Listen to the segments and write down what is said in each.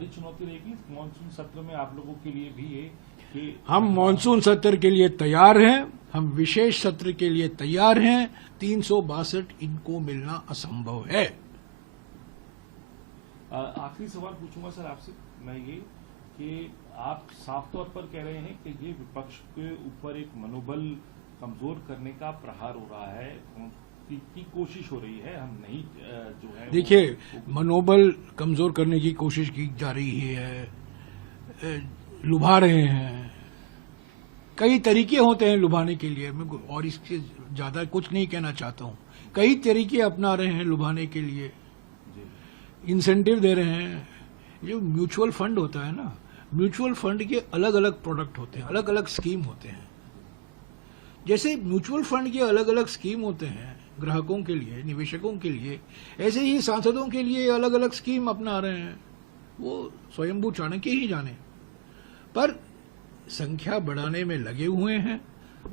बड़ी चुनौती रहेगी मानसून सत्र में आप लोगों के लिए भी ये कि हम मानसून सत्र के लिए तैयार हैं, हम विशेष सत्र के लिए तैयार हैं। 362 इनको मिलना असंभव है। आखिरी सवाल पूछूंगा सर आपसे मैं ये कि आप साफ तौर पर कह रहे हैं कि ये विपक्ष के ऊपर एक मनोबल कमजोर करने का प्रहार हो रहा है की कोशिश हो रही है, हम नहीं जो है। देखिए, मनोबल कमजोर करने की कोशिश की जा रही है, लुभा रहे हैं। कई तरीके होते हैं लुभाने के लिए, मैं और इससे ज्यादा कुछ नहीं कहना चाहता हूं। कई तरीके अपना रहे हैं लुभाने के लिए, इंसेंटिव दे रहे हैं। जो म्यूचुअल फंड होता है ना, म्यूचुअल फंड के अलग अलग प्रोडक्ट होते हैं, अलग अलग स्कीम होते हैं। जैसे म्यूचुअल फंड के अलग अलग स्कीम होते हैं ग्राहकों के लिए, निवेशकों के लिए, ऐसे ही सांसदों के लिए अलग अलग स्कीम अपना रहे हैं। वो स्वयंभू चाणक्य ही जाने, पर संख्या बढ़ाने में लगे हुए हैं।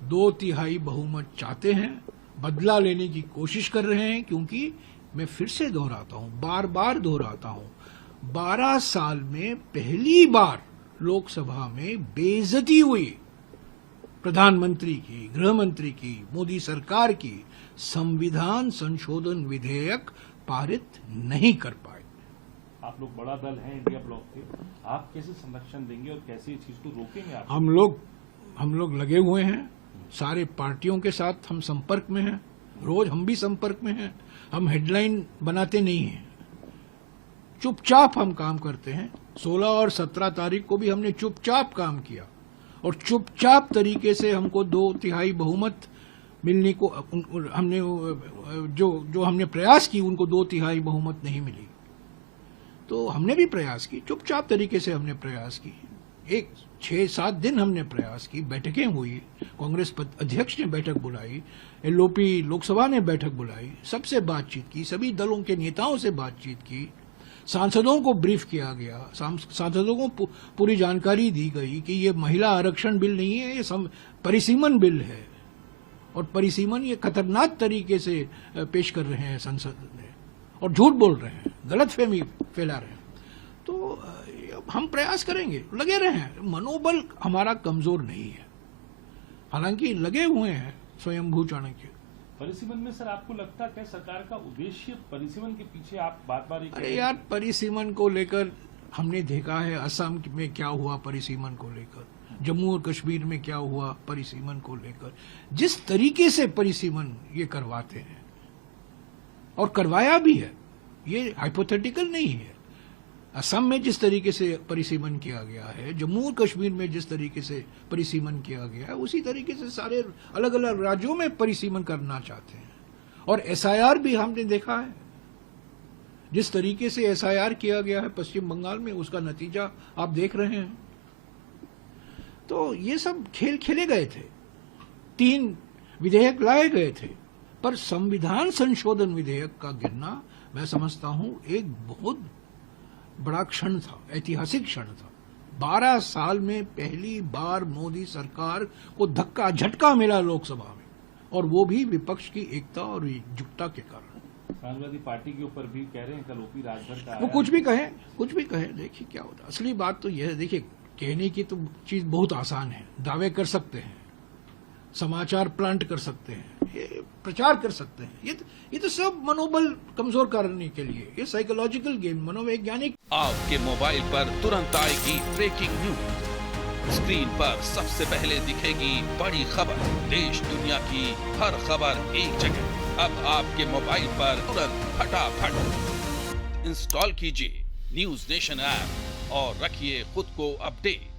2/3 बहुमत चाहते हैं, बदला लेने की कोशिश कर रहे हैं। क्योंकि मैं फिर से दोहराता हूं, बार बार दोहराता हूं, 12 साल में पहली बार लोकसभा में बेइज्जती हुई प्रधानमंत्री की, गृह मंत्री की, मोदी सरकार की। संविधान संशोधन विधेयक पारित नहीं कर पाए। आप लोग बड़ा दल हैं इंडिया ब्लॉक के, आप कैसे संरक्षण देंगे और कैसे इस चीज को रोकेंगे? आप हम लोग लगे हुए हैं, सारे पार्टियों के साथ हम संपर्क में हैं, रोज हम भी संपर्क में हैं। हम हेडलाइन बनाते नहीं हैं, चुपचाप हम काम करते हैं। 16 और 17 तारीख को भी हमने चुपचाप काम किया और चुपचाप तरीके से हमको 2/3 बहुमत मिलने को हमने जो हमने प्रयास की, उनको 2/3 बहुमत नहीं मिली। तो हमने भी प्रयास की, चुपचाप तरीके से हमने प्रयास की। 6-7 दिन हमने प्रयास की, बैठकें हुई, कांग्रेस अध्यक्ष ने बैठक बुलाई, एलओपी लोकसभा ने बैठक बुलाई, सबसे बातचीत की, सभी दलों के नेताओं से बातचीत की, सांसदों को ब्रीफ किया गया, सांसदों को पूरी जानकारी दी गई कि ये महिला आरक्षण बिल नहीं है, ये परिसीमन बिल है। और परिसीमन ये खतरनाक तरीके से पेश कर रहे हैं संसद में और झूठ बोल रहे हैं, गलतफहमी फैला रहे हैं। तो हम प्रयास करेंगे, लगे रहे हैं। मनोबल हमारा कमजोर नहीं है, हालांकि लगे हुए हैं स्वयंभू चाणक्य। परिसीमन में सर आपको लगता है सरकार का उद्देश्य परिसीमन के पीछे आप बार-बार अरे यार, परिसीमन को लेकर हमने देखा है असम में क्या हुआ, परिसीमन को लेकर जम्मू और कश्मीर में क्या हुआ, परिसीमन को लेकर। जिस तरीके से परिसीमन ये करवाते हैं और करवाया भी है, ये हाइपोथेटिकल नहीं है। असम में जिस तरीके से परिसीमन किया गया है, जम्मू और कश्मीर में जिस तरीके से परिसीमन किया गया है, उसी तरीके से सारे अलग अलग राज्यों में परिसीमन करना चाहते हैं। और एसआईआर भी हमने देखा है, जिस तरीके से एसआईआर किया गया है पश्चिम बंगाल में, उसका नतीजा आप देख रहे हैं। तो ये सब खेल खेले गए थे, 3 विधेयक लाए गए थे, पर संविधान संशोधन विधेयक का गिरना मैं समझता हूं एक बहुत बड़ा क्षण था, ऐतिहासिक क्षण था। 12 साल में पहली बार मोदी सरकार को धक्का झटका मिला लोकसभा में, और वो भी विपक्ष की एकता और एकजुटता के कारण। समाजवादी पार्टी के ऊपर भी कह रहे हैं कल ओपी राजभर का, वो कुछ भी कहे, देखिए क्या होता है। असली बात तो यह है, देखिए कहने की तो चीज बहुत आसान है, दावे कर सकते हैं, समाचार प्लांट कर सकते हैं, ये प्रचार कर सकते हैं, ये तो सब मनोबल कमजोर करने के लिए, ये साइकोलॉजिकल गेम, मनोवैज्ञानिक। आपके मोबाइल पर तुरंत आएगी ब्रेकिंग न्यूज, स्क्रीन पर सबसे पहले दिखेगी बड़ी खबर, देश दुनिया की हर खबर एक जगह। अब आपके मोबाइल पर तुरंत फटाफट इंस्टॉल कीजिए न्यूज नेशन ऐप और रखिए खुद को अपडेट।